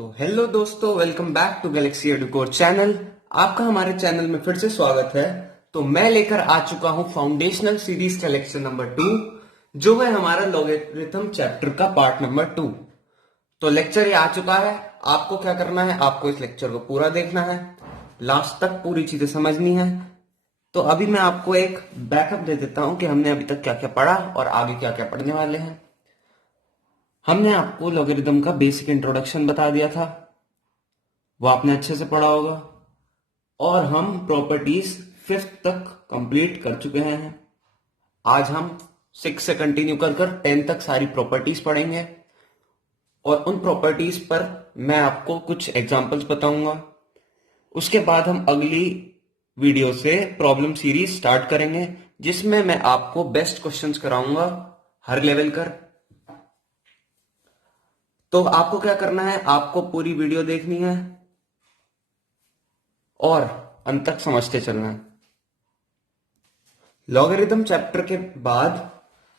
तो हेलो दोस्तों, welcome back to Galaxy एडुकोर channel. आपका हमारे चैनल में फिर से स्वागत है। तो मैं लेकर आ चुका हूं फाउंडेशनल सीरीज का लेक्चर नंबर 2, जो है हमारा लॉगरिथम चैप्टर का पार्ट नंबर 2। तो लेक्चर ये आ चुका है। आपको क्या करना है, आपको इस लेक्चर को पूरा देखना है, लास्ट तक पूरी चीजें समझनी है। तो अभी मैं आपको एक बैकअप दे देता हूं कि हमने अभी तक क्या क्या पढ़ा और आगे क्या क्या पढ़ने वाले हैं। हमने आपको लॉगरिथम का बेसिक इंट्रोडक्शन बता दिया था, वो आपने अच्छे से पढ़ा होगा। और हम प्रॉपर्टीज 5th तक कंप्लीट कर चुके हैं। आज हम 6 से कंटिन्यू कर 10 तक सारी प्रॉपर्टीज पढ़ेंगे और उन प्रॉपर्टीज पर मैं आपको कुछ एग्जांपल्स बताऊंगा। उसके बाद हम अगली वीडियो से प्रॉब्लम सीरीज स्टार्ट करेंगे, जिसमें मैं आपको बेस्ट क्वेश्चंस कराऊंगा हर लेवल कर। तो आपको क्या करना है, आपको पूरी वीडियो देखनी है और अंत तक समझते चलना है। लॉगरिथम चैप्टर के बाद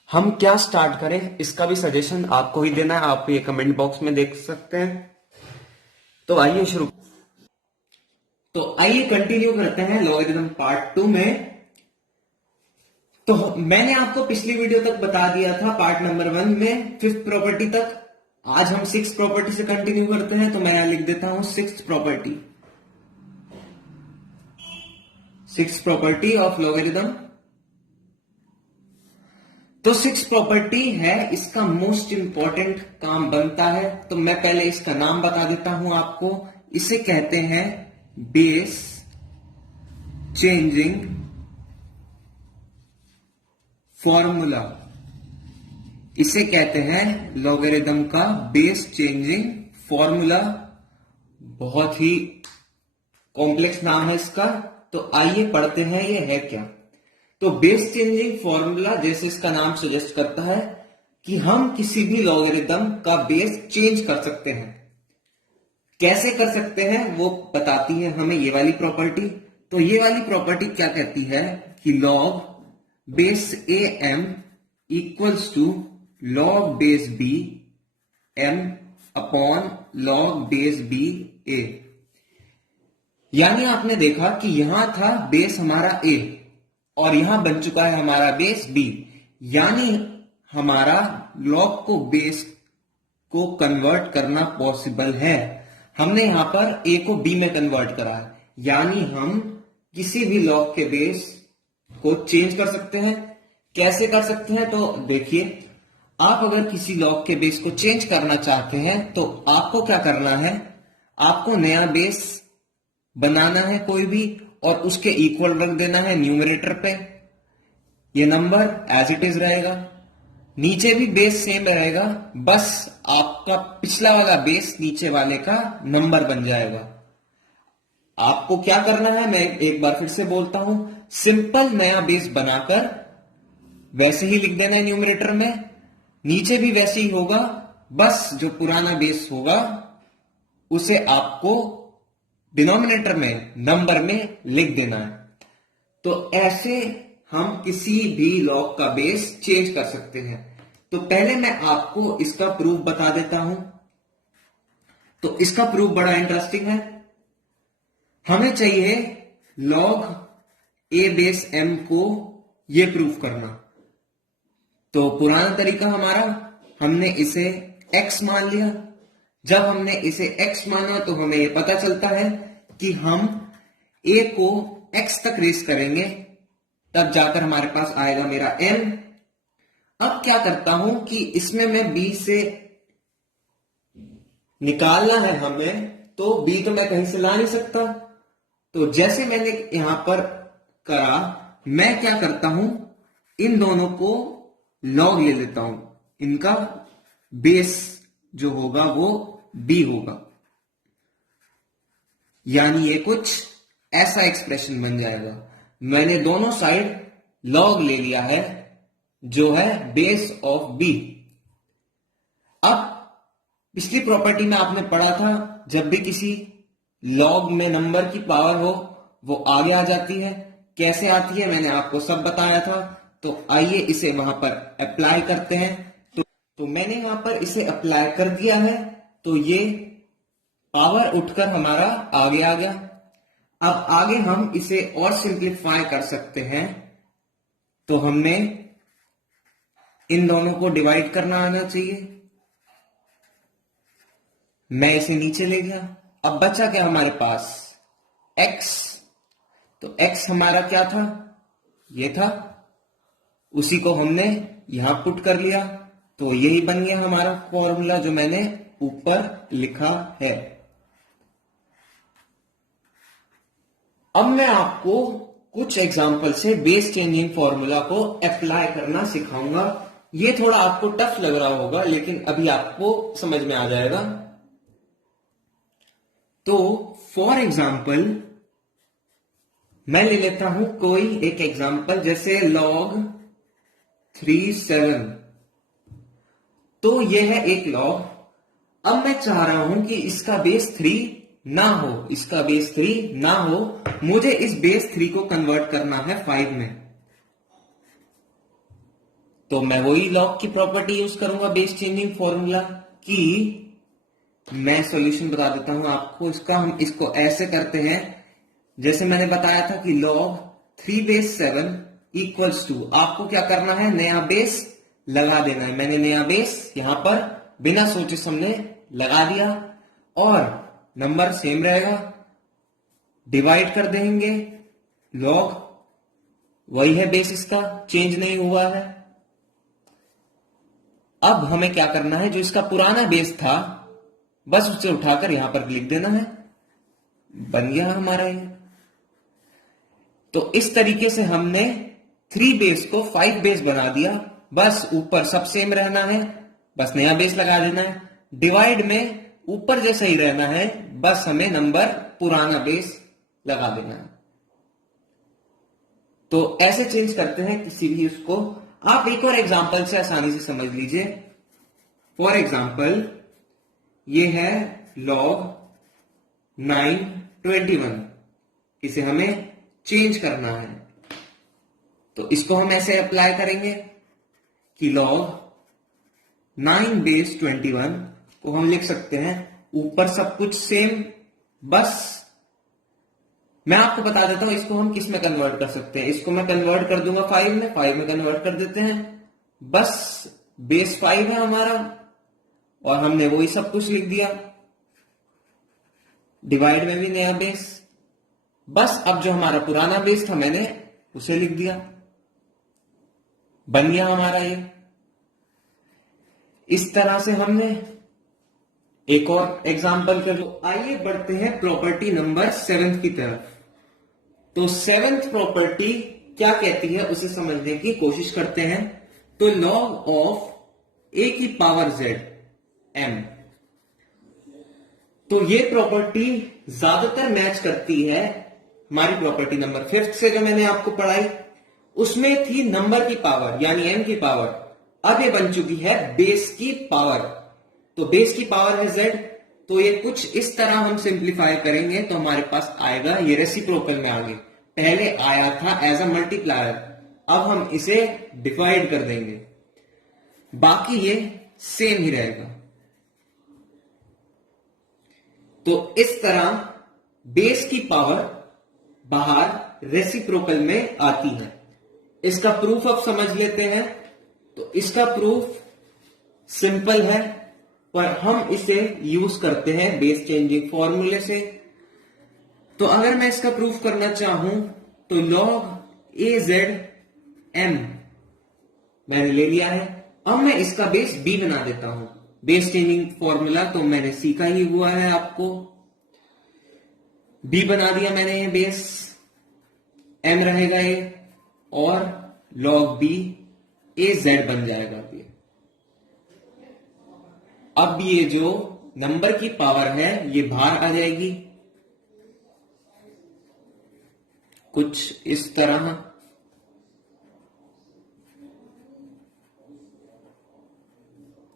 हम क्या स्टार्ट करें, इसका भी सजेशन आपको ही देना है। आप ये कमेंट बॉक्स में देख सकते हैं। तो आइए शुरू। तो आइए कंटिन्यू करते हैं लॉगरिथम पार्ट 2 में। तो मैंने आपको पिछली वीडियो तक बता दिया था पार्ट नंबर 1 में 5th प्रॉपर्टी तक। आज हम 6th प्रॉपर्टी से कंटिन्यू करते हैं। तो मैं यहां लिख देता हूं 6th property, 6th property of logarithm. तो 6th प्रॉपर्टी है, इसका मोस्ट इंपॉर्टेंट काम बनता है। तो मैं पहले इसका नाम बता देता हूं आपको। इसे कहते हैं बेस चेंजिंग फॉर्मूला। इसे कहते हैं लॉगरिथम का बेस चेंजिंग फॉर्मूला। बहुत ही कॉम्प्लेक्स नाम है इसका। तो आइए पढ़ते हैं ये है क्या। तो बेस चेंजिंग फॉर्मूला, जैसे इसका नाम सजेस्ट करता है कि हम किसी भी लॉगरिथम का बेस चेंज कर सकते हैं। कैसे कर सकते हैं वो बताती है हमें ये वाली प्रॉपर्टी। तो ये वाली प्रॉपर्टी क्या कहती है कि log base A M equals to log base B M upon log base B A. यानी आपने देखा कि यहां था बेस हमारा ए और यहां बन चुका है हमारा बेस बी। यानी हमारा लॉग को बेस को कन्वर्ट करना पॉसिबल है। हमने यहां पर ए को बी में कन्वर्ट करा है। यानी हम किसी भी लॉग के बेस को चेंज कर सकते हैं। कैसे कर सकते हैं, तो देखिए, आप अगर किसी लॉग के बेस को चेंज करना चाहते हैं तो आपको क्या करना है, आपको नया बेस बनाना है कोई भी और उसके इक्वल रख देना है न्यूमरेटर पे। ये नंबर एज इट इज रहेगा, नीचे भी बेस सेम रहेगा, बस आपका पिछला वाला बेस नीचे वाले का नंबर बन जाएगा। आपको क्या करना है, मैं एक बार फिर से बोलता हूं, सिंपल नया बेस बनाकर वैसे ही लिख देना है न्यूमरेटर में, नीचे भी वैसे ही होगा, बस जो पुराना बेस होगा उसे आपको डिनोमिनेटर में नंबर में लिख देना है। तो ऐसे हम किसी भी लॉग का बेस चेंज कर सकते हैं। तो पहले मैं आपको इसका प्रूफ बता देता हूं। तो इसका प्रूफ बड़ा इंटरेस्टिंग है। हमें चाहिए लॉग ए बेस एम को ये प्रूफ करना। तो पुराना तरीका हमारा, हमने इसे x मान लिया। जब हमने इसे x माना तो हमें यह पता चलता है कि हम a को x तक रेस करेंगे, तब जाकर हमारे पास आएगा मेरा m। अब क्या करता हूं कि इसमें मैं b से निकालना है हमें, तो b तो मैं कहीं से ला नहीं सकता। तो जैसे मैंने यहां पर करा, मैं क्या करता हूं, इन दोनों को लॉग ले लेता हूं। इनका बेस जो होगा वो b होगा। यानी ये कुछ ऐसा एक्सप्रेशन बन जाएगा। मैंने दोनों साइड लॉग ले लिया है, जो है बेस ऑफ b। अब पिछली प्रॉपर्टी में आपने पढ़ा था, जब भी किसी लॉग में नंबर की पावर हो वो आगे आ जाती है। कैसे आती है मैंने आपको सब बताया था। तो आइए इसे वहां पर अप्लाई करते हैं। तो मैंने यहां पर इसे अप्लाई कर दिया है। तो ये पावर उठकर हमारा आगे आ गया। अब आगे हम इसे और सिंप्लीफाई कर सकते हैं, तो हमने इन दोनों को डिवाइड करना आना चाहिए। मैं इसे नीचे ले गया। अब बचा क्या हमारे पास, x। तो x हमारा क्या था, ये था, उसी को हमने यहां पुट कर लिया, तो यही बन गया हमारा फॉर्मूला जो मैंने ऊपर लिखा है। अब मैं आपको कुछ एग्जांपल से बेस चेंजिंग फॉर्मूला को अप्लाई करना सिखाऊंगा। ये थोड़ा आपको टफ लग रहा होगा, लेकिन अभी आपको समझ में आ जाएगा। तो फॉर एग्जाम्पल मैं ले लेता हूं कोई एक एग्जाम्पल, जैसे log 37। तो यह है एक log। अब मैं चाह रहा हूं कि इसका बेस 3 ना हो, इसका बेस 3 ना हो, मुझे इस बेस 3 को कन्वर्ट करना है 5 में। तो मैं वही log की प्रॉपर्टी यूज करूंगा बेस चेंजिंग फॉर्मूला की। मैं सॉल्यूशन बता देता हूं आपको इसका। हम इसको ऐसे करते हैं, जैसे मैंने बताया था कि log 3 बेस 7 इक्वल्स टू, आपको क्या करना है, नया बेस लगा देना है। मैंने नया बेस यहां पर बिना सोचे समझे लगा दिया, और नंबर सेम रहेगा, डिवाइड कर देंगे। log वही है बेस, इसका चेंज नहीं हुआ है। अब हमें क्या करना है, जो इसका पुराना बेस था बस उसे उठाकर यहां पर लिख देना है, बन गया हमारा ये। तो इस तरीके से हमने 3 बेस को 5 बेस बना दिया। बस ऊपर सब सेम रहना है, बस नया बेस लगा देना है। डिवाइड में ऊपर जैसा ही रहना है, बस हमें नंबर पुराना बेस लगा देना है। तो ऐसे चेंज करते हैं किसी भी उसको। आप एक और एग्जांपल से आसानी से समझ लीजिए। फॉर एग्जांपल ये है log 921, इसे हमें चेंज करना है। तो इसको हम ऐसे अप्लाई करेंगे कि log 9 बेस 21 को हम लिख सकते हैं, ऊपर सब कुछ सेम। बस मैं आपको बता देता हूं इसको हम किस में कन्वर्ट कर सकते हैं। इसको मैं कन्वर्ट कर दूंगा 5 में, 5 में कन्वर्ट कर देते हैं। बस बेस 5 है हमारा, और हमने वही सब कुछ लिख दिया। डिवाइड में भी नया बेस, बस अब जो हमारा पुराना बेस था मैंने उसे लिख दिया, बन गया हमारा ये। इस तरह से हमने एक और एग्जांपल कर लो। आइए बढ़ते हैं प्रॉपर्टी नंबर 7 की तरफ। तो 7th प्रॉपर्टी क्या कहती है उसे समझने की कोशिश करते हैं। तो log ऑफ a की पावर z m, तो ये प्रॉपर्टी ज्यादातर मैच करती है हमारी प्रॉपर्टी नंबर 5 से, जो मैंने आपको पढ़ाई। उसमें थी नंबर की पावर यानी m की पावर, अब ये बन चुकी है बेस की पावर। तो बेस की पावर है z, तो ये कुछ इस तरह हम सिंप्लीफाई करेंगे तो हमारे पास आएगा ये रेसिप्रोकल में आगे। पहले आया था एज अ मल्टीप्लायर, अब हम इसे डिवाइड कर देंगे, बाकी ये सेम ही रहेगा। तो इस तरह बेस की पावर बाहर रेसिप्रोकल में आती है। इसका प्रूफ अब समझ लेते हैं। तो इसका प्रूफ सिंपल है, पर हम इसे यूज करते हैं बेस चेंजिंग फॉर्मूले से। तो अगर मैं इसका प्रूफ करना चाहूं तो log az m मैंने ले लिया है। अब मैं इसका बेस b बना देता हूं। बेस चेंजिंग फॉर्मूला तो मैंने सीखा ही हुआ है आपको। b बना दिया मैंने, ये बेस m रहेगा ये, और log b az बन जाएगा ये। अब ये जो नंबर की पावर है ये बाहर आ जाएगी कुछ इस तरह।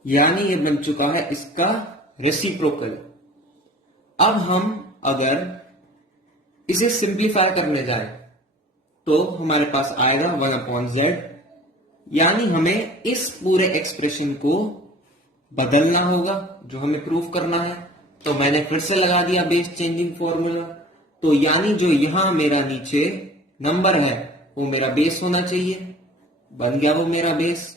यानी ये बन चुका है इसका रेसिप्रोकल। अब हम अगर इसे सिंप्लीफाई करने जाए तो हमारे पास आएगा 1/z, यानी हमें इस पूरे एक्सप्रेशन को बदलना होगा जो हमें प्रूफ करना है। तो मैंने फिर से लगा दिया बेस चेंजिंग फॉर्मूला। तो यानी जो यहां मेरा नीचे नंबर है वो मेरा बेस होना चाहिए, बन गया वो मेरा बेस।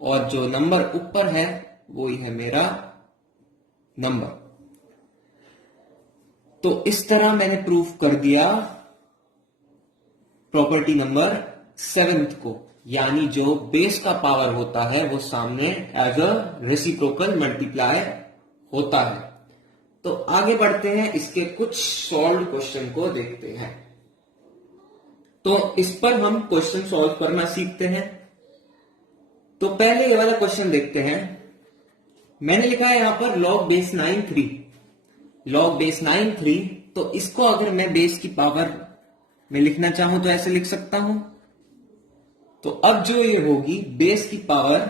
और जो नंबर ऊपर है वो ही है मेरा नंबर। तो इस तरह मैंने प्रूफ कर दिया प्रॉपर्टी नंबर 7 को, यानी जो बेस का पावर होता है वो सामने एज अ रेसिप्रोकल मल्टीप्लाई होता है। तो आगे बढ़ते हैं, इसके कुछ सॉल्व क्वेश्चन को देखते हैं। तो इस पर हम क्वेश्चन सॉल्व करना सीखते हैं। तो पहले ये वाला क्वेश्चन देखते हैं। मैंने लिखा है यहां पर log बेस 9 3, log बेस 9 3। तो इसको अगर मैं बेस की पावर में लिखना चाहूं तो ऐसे लिख सकता हूं। तो अब जो ये होगी बेस की पावर,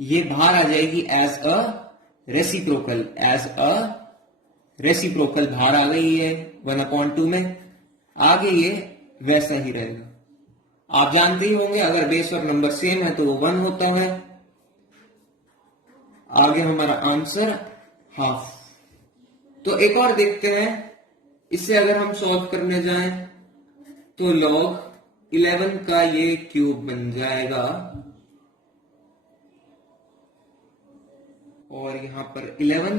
ये बाहर आ जाएगी as a reciprocal, as a reciprocal बाहर आ गई है 1/2 में। आगे ये वैसा ही रहेगा। आप जानते ही होंगे अगर बेस और नंबर सेम है तो वो 1 होता है। आगे हमारा आंसर हाफ। तो एक और देखते हैं, इससे अगर हम सॉल्व करने जाएं तो log 11 का ये क्यूब बन जाएगा और यहां पर 11।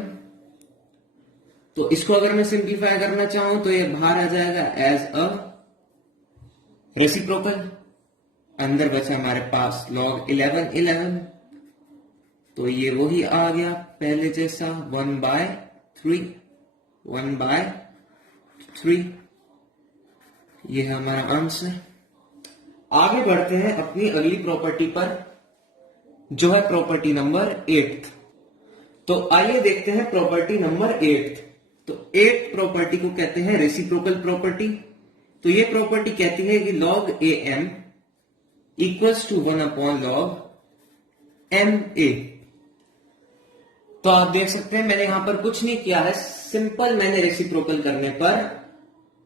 तो इसको अगर मैं सिंप्लीफाई करना चाहूं तो ये बाहर आ जाएगा एज अ रेसिप्रोकल। अंदर बचा हमारे पास log 11 11। तो ये वही आ गया पहले जैसा 1/3, 1/3। ये है हमारा आंसर। आगे बढ़ते हैं अपनी अगली प्रॉपर्टी पर, जो है प्रॉपर्टी नंबर 8। तो आइए देखते हैं प्रॉपर्टी नंबर 8। तो 8 प्रॉपर्टी को कहते हैं रेसिप्रोकल प्रॉपर्टी। तो ये प्रॉपर्टी कहती है कि log am equals to 1/log ma। तो आप देख सकते हैं मैंने यहां पर कुछ नहीं किया है, सिंपल मैंने रेसिप्रोकल करने पर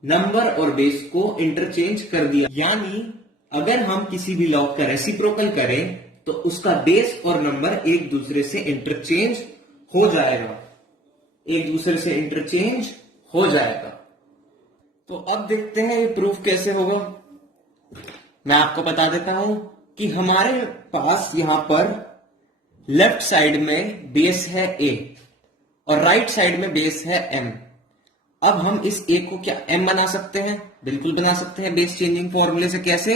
नंबर और बेस को इंटरचेंज कर दिया। यानी अगर हम किसी भी लॉग का रेसिप्रोकल करें तो उसका बेस और नंबर एक दूसरे से इंटरचेंज हो जाएगा, एक दूसरे से इंटरचेंज हो जाएगा। तो अब देखते हैं ये प्रूफ कैसे होगा। मैं आपको बता देता हूं कि हमारे पास यहां पर लेफ्ट साइड में बेस है a और राइट साइड में बेस है m। अब हम इस a को क्या m बना सकते हैं? बिल्कुल बना सकते हैं बेस चेंजिंग फॉर्मूले से। कैसे?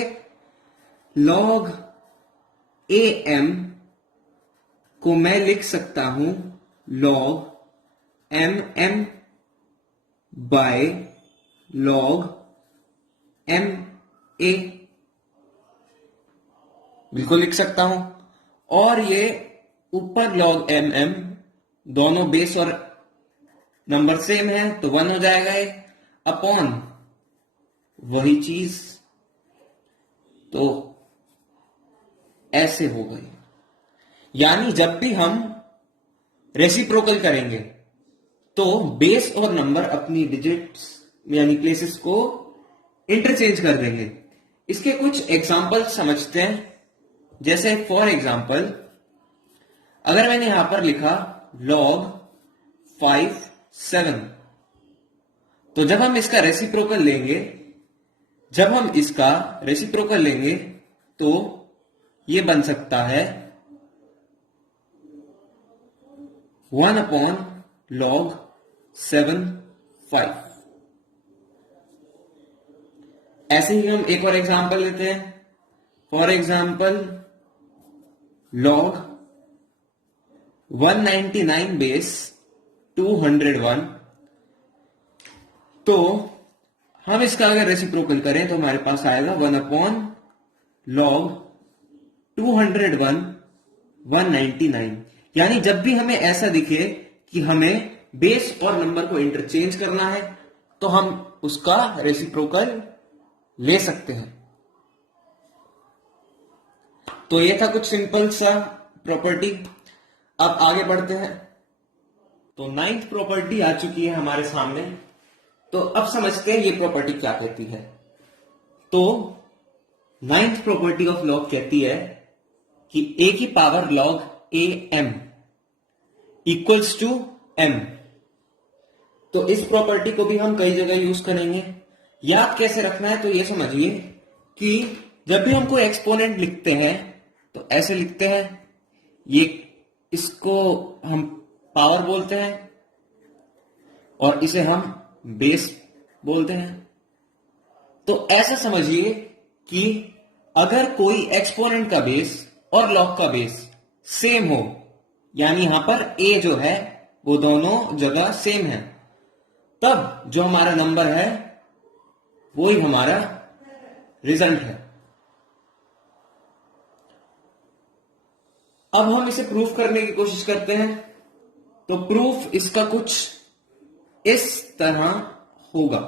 log am को मैं लिख सकता हूं log mm by log ma, बिल्कुल लिख सकता हूं। और ये ऊपर log mm, दोनों बेस और नंबर सेम है तो 1 हो जाएगा ये, अपॉन वही चीज। तो ऐसे हो गई। यानी जब भी हम रेसिप्रोकल करेंगे तो बेस और नंबर अपनी डिजिट्स यानी प्लेसेस को इंटरचेंज कर देंगे। इसके कुछ एग्जांपल समझते हैं। जैसे फॉर एग्जांपल अगर मैंने यहां पर लिखा log 5 7, तो जब हम इसका रेसिप्रोकल लेंगे तो ये बन सकता है 1/log 7 5। ऐसे ही हम एक और एग्जांपल लेते हैं। फॉर एग्जांपल log 199 बेस 201, तो हम इसका अगर रेसिप्रोकल करें तो हमारे पास आएगा 1/log 201 199। यानी जब भी हमें ऐसा दिखे कि हमें बेस और नंबर को इंटरचेंज करना है तो हम उसका रेसिप्रोकल ले सकते हैं। तो ये था कुछ सिंपल सा प्रॉपर्टी। अब आगे बढ़ते हैं। तो 9th प्रॉपर्टी आ चुकी है हमारे सामने। तो अब समझते हैं ये प्रॉपर्टी क्या कहती है। तो 9th प्रॉपर्टी ऑफ लॉग कहती है कि a की power log am equals to m। तो इस प्रॉपर्टी को भी हम कई जगह यूज करेंगे। याद कैसे रखना है, तो ये समझिए कि जब भी हम कोई एक्सपोनेंट लिखते हैं तो ऐसे लिखते हैं, ये इसको हम पावर बोलते हैं और इसे हम बेस बोलते हैं। तो ऐसा समझिए कि अगर कोई एक्सपोनेंट का बेस और लॉग का बेस सेम हो, यानी यहां पर a जो है वो दोनों जगह सेम है, तब जो हमारा नंबर है वो ही हमारा रिजल्ट है। अब हम इसे प्रूफ करने की कोशिश करते हैं। तो प्रूफ इसका कुछ इस तरह होगा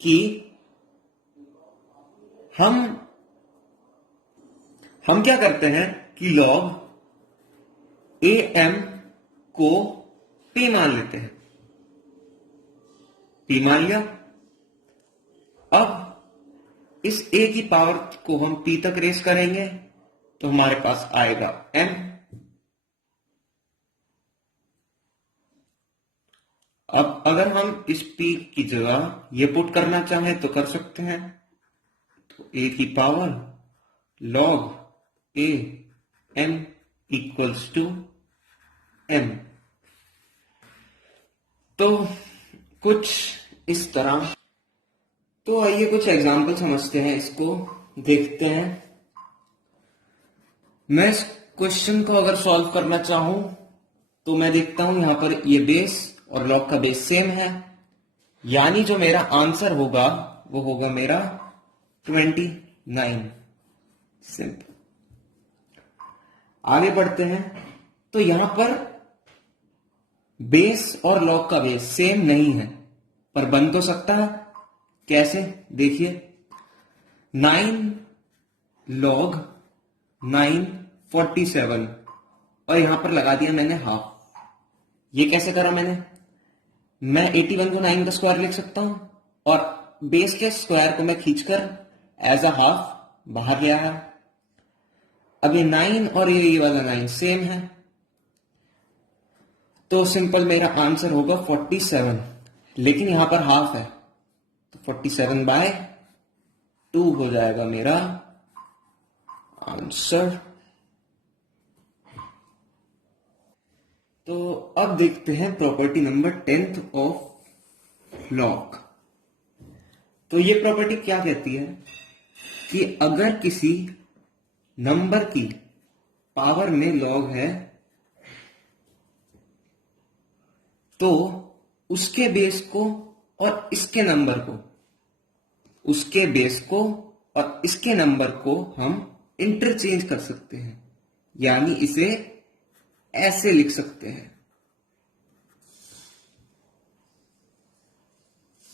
कि हम क्या करते हैं कि log am को p मान लेते हैं। p मान लिया। अब इस a की पावर को हम p तक रेस करेंगे तो हमारे पास आएगा m। अब अगर हम इस p की जगह ये पुट करना चाहें तो कर सकते हैं। तो a की power log a m equals to m। तो कुछ इस तरह। तो आइए कुछ एग्जाम्पल समझते हैं, इसको देखते हैं। मैं इस क्वेश्चन को अगर सॉल्व करना चाहूं तो मैं देखता हूं यहां पर ये बेस और लॉग का बेस सेम है, यानी जो मेरा आंसर होगा वो होगा मेरा 29। सिंपल। आगे बढ़ते हैं। तो यहां पर बेस और लॉग का बेस सेम नहीं है, पर बन तो सकता है। कैसे, देखिए 9 log 9 47 और यहां पर लगा दिया मैंने हाफ। ये कैसे करा मैंने? मैं 81 को 9 का स्क्वायर लिख सकता हूं और बेस के स्क्वायर को मैं खींचकर एज अ हाफ बाहर ले आया। अब ये 9 और ये वाला 9 सेम है, तो सिंपल मेरा आंसर होगा 47, लेकिन यहां पर हाफ है तो 47/2 हो जाएगा मेरा आंसर। तो अब देखते हैं property number 10th of log. तो ये प्रॉपर्टी क्या कहती है कि अगर किसी नंबर की पावर में लॉग है तो उसके बेस को और इसके नंबर को, उसके बेस को और इसके नंबर को हम इंटरचेंज कर सकते हैं, यानी इसे ऐसे लिख सकते हैं।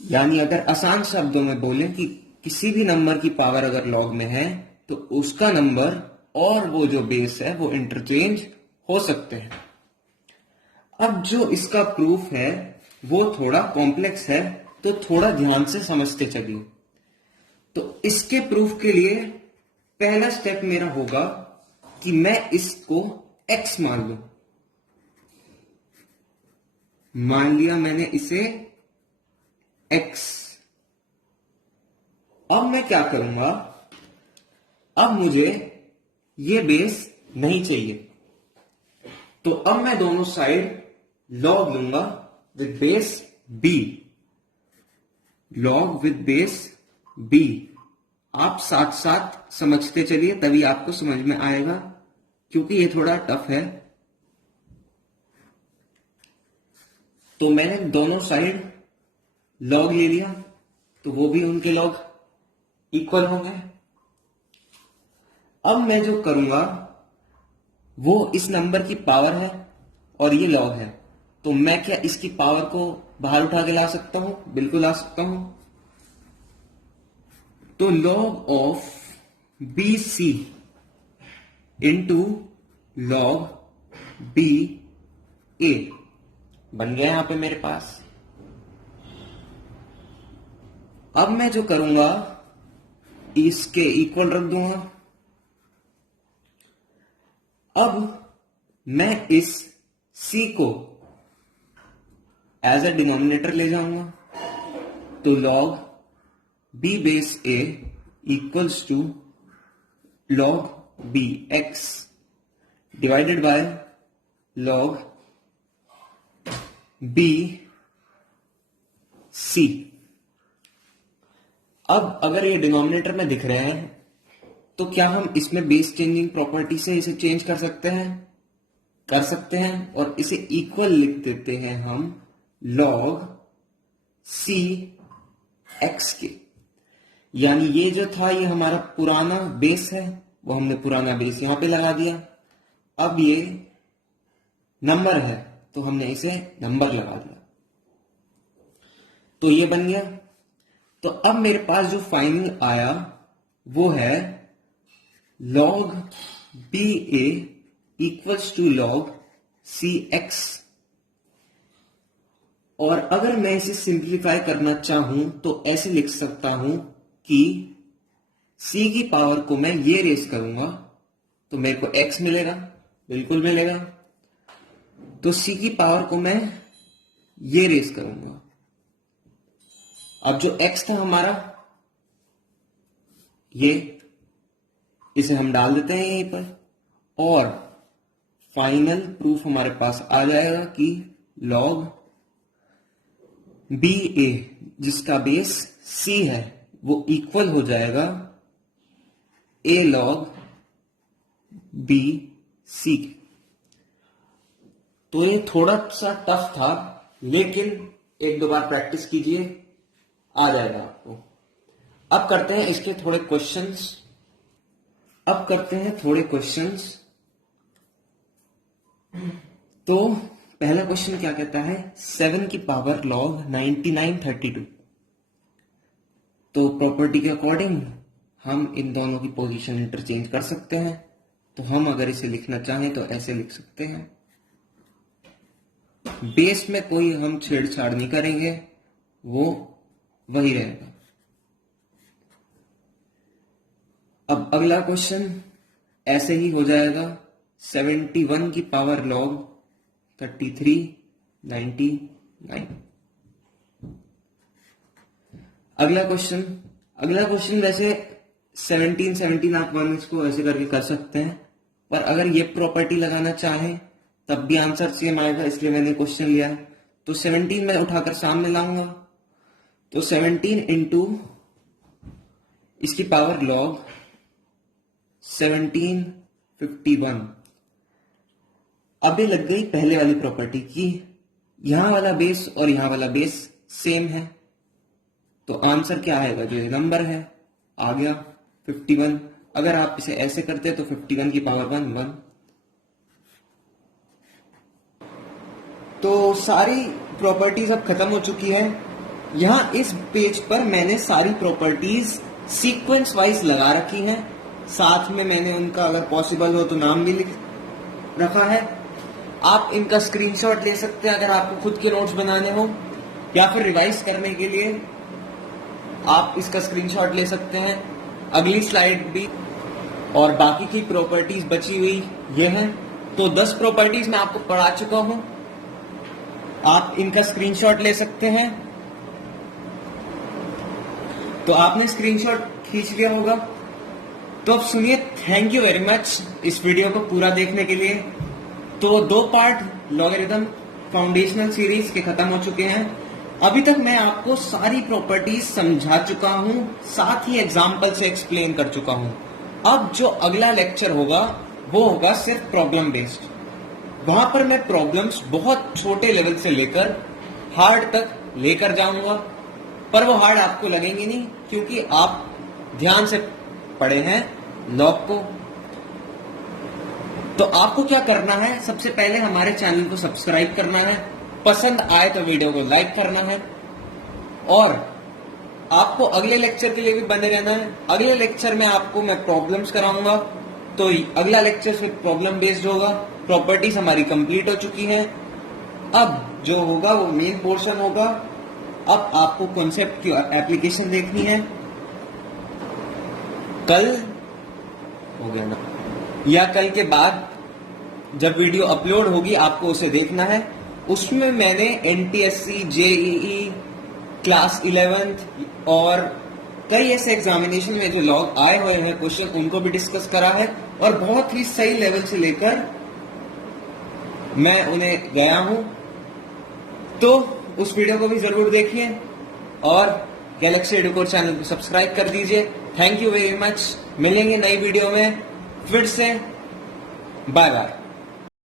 यानी अगर आसान शब्दों में बोलें कि किसी भी नंबर की पावर अगर लॉग में है तो उसका नंबर और वो जो बेस है वो इंटरचेंज हो सकते हैं। अब जो इसका प्रूफ है वो थोड़ा कॉम्प्लेक्स है, तो थोड़ा ध्यान से समझते चलिए। तो इसके प्रूफ के लिए पहला स्टेप मेरा होगा कि मैं इसको x मान लूं। मान लिया मैंने इसे x। अब मैं क्या करूंगा, अब मुझे ये बेस नहीं चाहिए, तो अब मैं दोनों साइड लॉग लूंगा with base b। Log with base b। आप साथ साथ समझते चलिए, तभी आपको समझ में आएगा, क्योंकि ये थोड़ा टफ है। तो मैंने दोनों साइड लॉग ले लिया, तो वो भी उनके लॉग इक्वल होंगे। अब मैं जो करूंगा वो इस नंबर की पावर है और ये लॉग है, तो मैं क्या इसकी पावर को बाहर उठा के ला सकता हूं? बिल्कुल ला सकता हूं। तो log of B C into log B A बन गया यहां पे मेरे पास। अब मैं जो करूंगा इसके इक्वल रख दूंगा। अब मैं इस c को एज अ डिनोमिनेटर ले जाऊंगा, तो log b base a equals to log b x divided by log b c। अब अगर ये डिनोमिनेटर में दिख रहे हैं तो क्या हम इसमें बेस चेंजिंग प्रॉपर्टी से इसे चेंज कर सकते हैं? कर सकते हैं, और इसे इक्वल लिख देते हैं हम log c x के। यानी ये जो था ये हमारा पुराना बेस है, वो हमने पुराना बेस यहां पे लगा दिया। अब ये नंबर है तो हमने इसे नंबर लगा दिया, तो ये बन गया। तो अब मेरे पास जो फाइनल आया वो है log b a equals to log c x। और अगर मैं इसे सिंप्लीफाई करना चाहूं तो ऐसे लिख सकता हूं कि c की पावर को मैं ये रेस करूंगा तो मेरे को x मिलेगा, बिल्कुल मिलेगा। तो c की पावर को मैं ये रेस करूंगा। अब जो x था हमारा, ये इसे हम डाल देते हैं यहीं पर, और फाइनल प्रूफ हमारे पास आ जाएगा कि log बी ए जिसका बेस c है वो इक्वल हो जाएगा a log b c। तो ये थोड़ा सा टफ था, लेकिन एक दो बार प्रैक्टिस कीजिए, आ जाएगा आपको। अब करते हैं इसके थोड़े क्वेश्चंस। तो पहला क्वेश्चन क्या कहता है, 7 की पावर log 9932। तो प्रॉपर्टी के अकॉर्डिंग हम इन दोनों की पोजीशन इंटरचेंज कर सकते हैं। तो हम अगर इसे लिखना चाहें तो ऐसे लिख सकते हैं। बेस में कोई हम छेड़छाड़ नहीं करेंगे, वो वही रहेगा। अब अगला क्वेश्चन ऐसे ही हो जाएगा, 71 की पावर log 3399। अगला क्वेश्चन वैसे 17 आप 1 इसको ऐसे करके कर सकते हैं, पर अगर ये प्रॉपर्टी लगाना चाहें तब भी आंसर सेम आएगा, इसलिए मैंने क्वेश्चन लिया। तो 17 मैं उठाकर सामने लाऊंगा, तो 17 इंटू इसकी पावर log 1751। अभी लग गई पहले वाली प्रॉपर्टी की, यहां वाला बेस और यहां वाला बेस सेम है, तो आंसर क्या आएगा, जो ये नंबर है आ गया 51। अगर आप इसे ऐसे करते तो 51 की पावर 1। तो सारी प्रॉपर्टीज अब खत्म हो चुकी है। यहां इस पेज पर मैंने सारी प्रॉपर्टीज सीक्वेंस वाइज लगा रखी हैं, साथ में मैंने उनका अगर पॉसिबल हो तो नाम भी लिख रखा है। आप इनका स्क्रीनशॉट ले सकते हैं अगर आपको खुद के नोट्स बनाने हो, या फिर रिवाइज करने के लिए आप इसका स्क्रीनशॉट ले सकते हैं। अगली स्लाइड भी और बाकी की प्रॉपर्टीज बची हुई ये हैं। तो 10 प्रॉपर्टीज मैं आपको पढ़ा चुका हूं, आप इनका स्क्रीनशॉट ले सकते हैं। तो आपने स्क्रीनशॉट खींच लिया होगा। तो अब सुनिए, थैंक यू वेरी मच इस वीडियो को पूरा देखने के लिए। तो 2 पार्ट लॉगरिथम फाउंडेशनल सीरीज के खत्म हो चुके हैं। अभी तक मैं आपको सारी प्रॉपर्टीज समझा चुका हूं, साथ ही एग्जाम्पल से एक्सप्लेन कर चुका हूं। अब जो अगला लेक्चर होगा वो होगा सिर्फ प्रॉब्लम बेस्ड। वहां पर मैं प्रॉब्लम्स बहुत छोटे लेवल से लेकर हार्ड तक लेकर जाऊंगा, पर वो हार्ड आपको लगेंगे नहीं, क्योंकि आप ध्यान से पढ़े हैं लॉग को। तो आपको क्या करना है, सबसे पहले हमारे चैनल को सब्सक्राइब करना है, पसंद आए तो वीडियो को लाइक करना है, और आपको अगले लेक्चर के लिए भी बने रहना है। अगले लेक्चर में आपको मैं प्रॉब्लम्स कराऊंगा, तो अगला लेक्चर फिर प्रॉब्लम बेस्ड होगा। प्रॉपर्टीज हमारी कंप्लीट हो चुकी हैं। अब जो होगा वो मेन पोर्शन होगा। अब आपको कॉन्सेप्ट की एप्लीकेशन देखनी है। कल हो गया ना, या कल के बाद जब वीडियो अपलोड होगी आपको उसे देखना है। उसमें मैंने एनटीएससी, जेईई, क्लास 11th और कई ऐसे एग्जामिनेशन में जो लॉग आए हुए हैं क्वेश्चन, उनको भी डिस्कस करा है और बहुत ही सही लेवल से लेकर मैं उन्हें गया हूं। तो उस वीडियो को भी जरूर देखिए और गैलेक्सी एडुकोर चैनल को सब्सक्राइब कर दीजिए। Thank you very much. मिलेंगे नई वीडियो में फिर से। Bye bye.